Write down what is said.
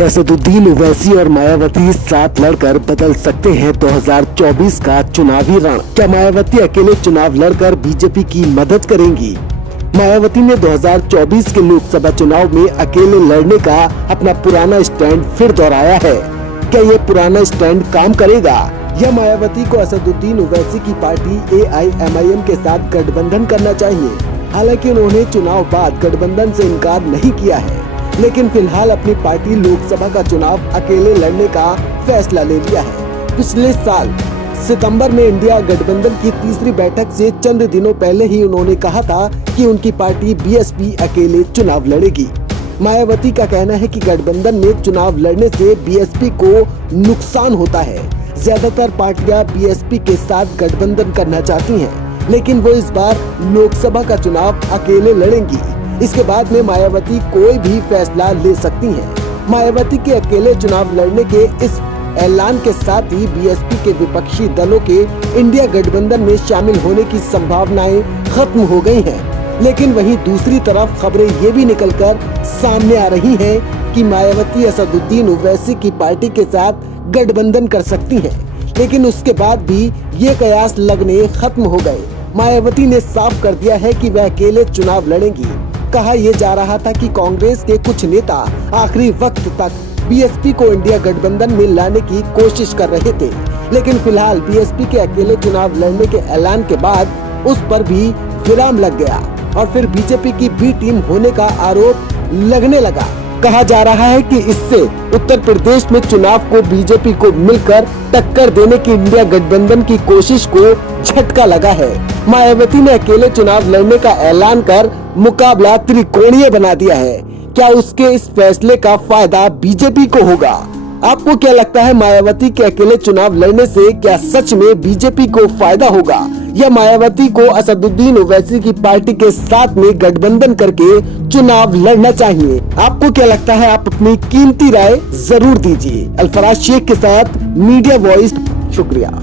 क्या असदुद्दीन ओवैसी और मायावती साथ लड़कर बदल सकते हैं 2024 का चुनावी रण? क्या मायावती अकेले चुनाव लड़कर बीजेपी की मदद करेंगी? मायावती ने 2024 के लोकसभा चुनाव में अकेले लड़ने का अपना पुराना स्टैंड फिर दोहराया है। क्या ये पुराना स्टैंड काम करेगा या मायावती को असदुद्दीन ओवैसी की पार्टी AIMIM के साथ गठबंधन करना चाहिए? हालांकि उन्होंने चुनाव बाद गठबंधन से इनकार नहीं किया है, लेकिन फिलहाल अपनी पार्टी लोकसभा का चुनाव अकेले लड़ने का फैसला ले लिया है। पिछले साल सितंबर में इंडिया गठबंधन की तीसरी बैठक से चंद दिनों पहले ही उन्होंने कहा था कि उनकी पार्टी BSP अकेले चुनाव लड़ेगी। मायावती का कहना है कि गठबंधन में चुनाव लड़ने से BSP को नुकसान होता है। ज्यादातर पार्टियां BSP के साथ गठबंधन करना चाहती हैं, लेकिन वो इस बार लोकसभा का चुनाव अकेले लड़ेंगी। इसके बाद में मायावती कोई भी फैसला ले सकती हैं। मायावती के अकेले चुनाव लड़ने के इस ऐलान के साथ ही BSP के विपक्षी दलों के इंडिया गठबंधन में शामिल होने की संभावनाएं खत्म हो गई हैं। लेकिन वहीं दूसरी तरफ खबरें ये भी निकलकर सामने आ रही हैं कि मायावती असदुद्दीन ओवैसी की पार्टी के साथ गठबंधन कर सकती हैं, लेकिन उसके बाद भी ये कयास लगने खत्म हो गए। मायावती ने साफ कर दिया है कि वह अकेले चुनाव लड़ेंगी। कहा यह जा रहा था कि कांग्रेस के कुछ नेता आखिरी वक्त तक BSP को इंडिया गठबंधन में लाने की कोशिश कर रहे थे, लेकिन फिलहाल BSP के अकेले चुनाव लड़ने के ऐलान के बाद उस पर भी विराम लग गया और फिर बीजेपी की B टीम होने का आरोप लगने लगा। कहा जा रहा है कि इससे उत्तर प्रदेश में चुनाव को बीजेपी को मिलकर टक्कर देने की इंडिया गठबंधन की कोशिश को झटका लगा है। मायावती ने अकेले चुनाव लड़ने का ऐलान कर मुकाबला त्रिकोणीय बना दिया है। क्या उसके इस फैसले का फायदा बीजेपी को होगा? आपको क्या लगता है, मायावती के अकेले चुनाव लड़ने से क्या सच में बीजेपी को फायदा होगा या मायावती को असदुद्दीन ओवैसी की पार्टी के साथ में गठबंधन करके चुनाव लड़ना चाहिए? आपको क्या लगता है? आप अपनी कीमती राय जरूर दीजिए। अल्फराज शेख के साथ मीडिया वॉइस। शुक्रिया।